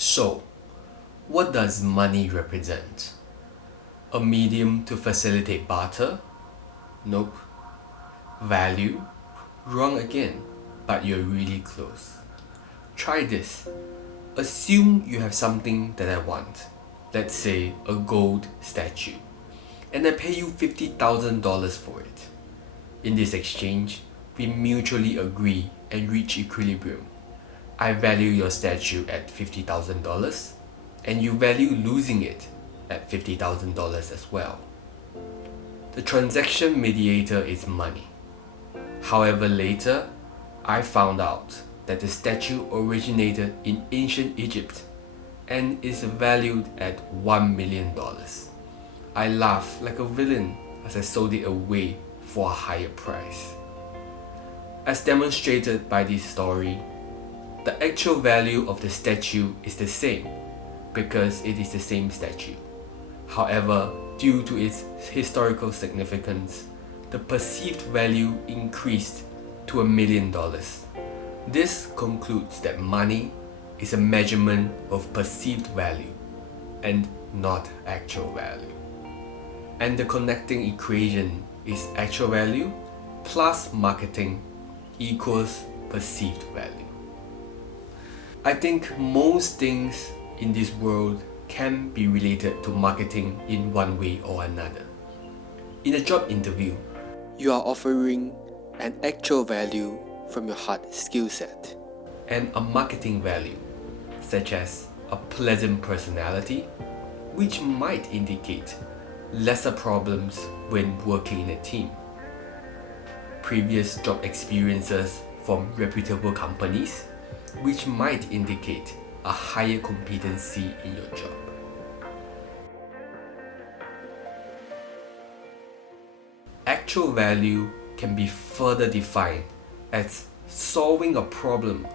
So, what does money represent? A medium to facilitate barter? Nope. Value? Wrong again, but you're really close. Try this. Assume you have something that I want. Let's say a gold statue. And I pay you $50,000 for it. In this exchange, we mutually agree and reach equilibrium. I value your statue at $50,000 and you value losing it at $50,000 as well. The transaction mediator is money. However, later, I found out that the statue originated in ancient Egypt and is valued at $1 million. I laughed like a villain as I sold it away for a higher price. As demonstrated by this story, the actual value of the statue is the same because it is the same statue. However, due to its historical significance, the perceived value increased to $1 million. This concludes that money is a measurement of perceived value and not actual value. And the connecting equation is actual value plus marketing equals perceived value. I think most things in this world can be related to marketing in one way or another. In a job interview, you are offering an actual value from your hard skill set and a marketing value, such as a pleasant personality, which might indicate lesser problems when working in a team. Previous job experiences from reputable companies, which might indicate a higher competency in your job. Actual value can be further defined as solving a problem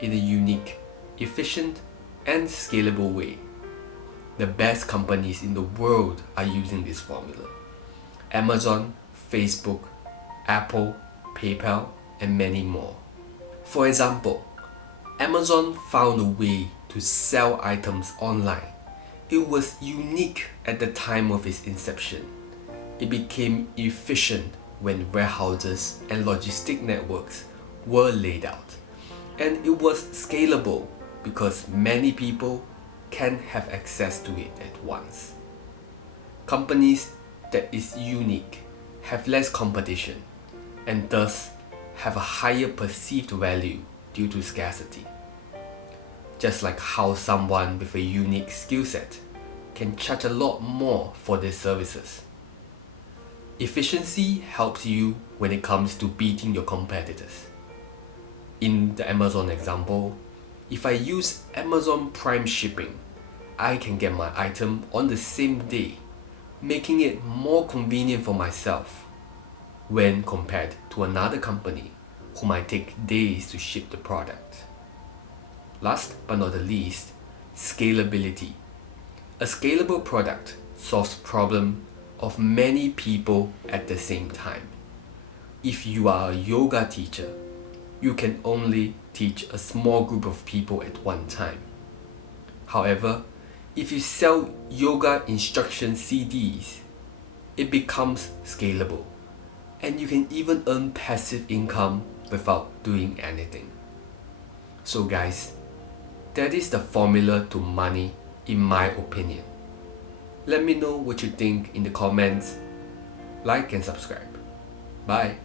in a unique, efficient, and scalable way. The best companies in the world are using this formula. Amazon, Facebook, Apple, PayPal, and many more. For example, Amazon found a way to sell items online. It was unique at the time of its inception. It became efficient when warehouses and logistic networks were laid out. And it was scalable because many people can have access to it at once. Companies that is unique have less competition and thus have a higher perceived value due to scarcity. Just like how someone with a unique skill set can charge a lot more for their services. Efficiency helps you when it comes to beating your competitors. In the Amazon example, if I use Amazon Prime shipping, I can get my item on the same day, making it more convenient for myself when compared to another company who might take days to ship the product. Last but not the least, scalability. A scalable product solves the problem of many people at the same time. If you are a yoga teacher, you can only teach a small group of people at one time. However, if you sell yoga instruction CDs, it becomes scalable, and you can even earn passive income without doing anything. So guys, that is the formula to money in my opinion. Let me know what you think in the comments. Like and subscribe. Bye.